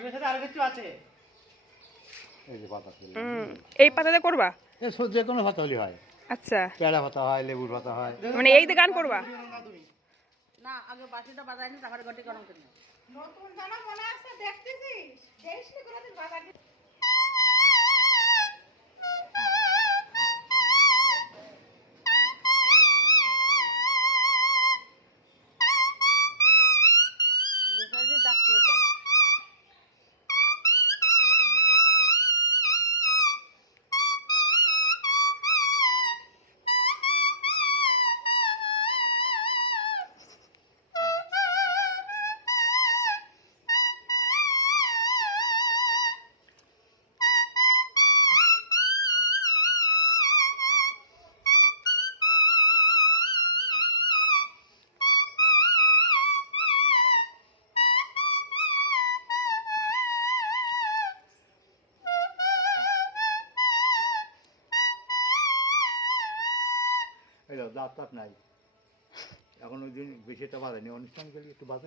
ডিমের সাথে আর কিছু আছে? এই যে পাতা ছিল, এই পাতাতে করবা? যে কোনো পাতা হলে হয়, আচ্ছা, পেয়ারা পাতা হয়, লেবুর পাতা হয়। মানে এই দিয়ে গান করবা? না, আগে বাটিটা বাজাইনি, তারপরে গটি গরম করি। নতুন জানা মনে আছে দেখতেছিস? দেশনি কোনদিন বাজানি। বিজয়দি ডাকছে তো। এই দাঁত টাত নাই এখন, ওই দিন বেশি একটা বাজায়নি, অনুষ্ঠান গেলে একটু বাজায়।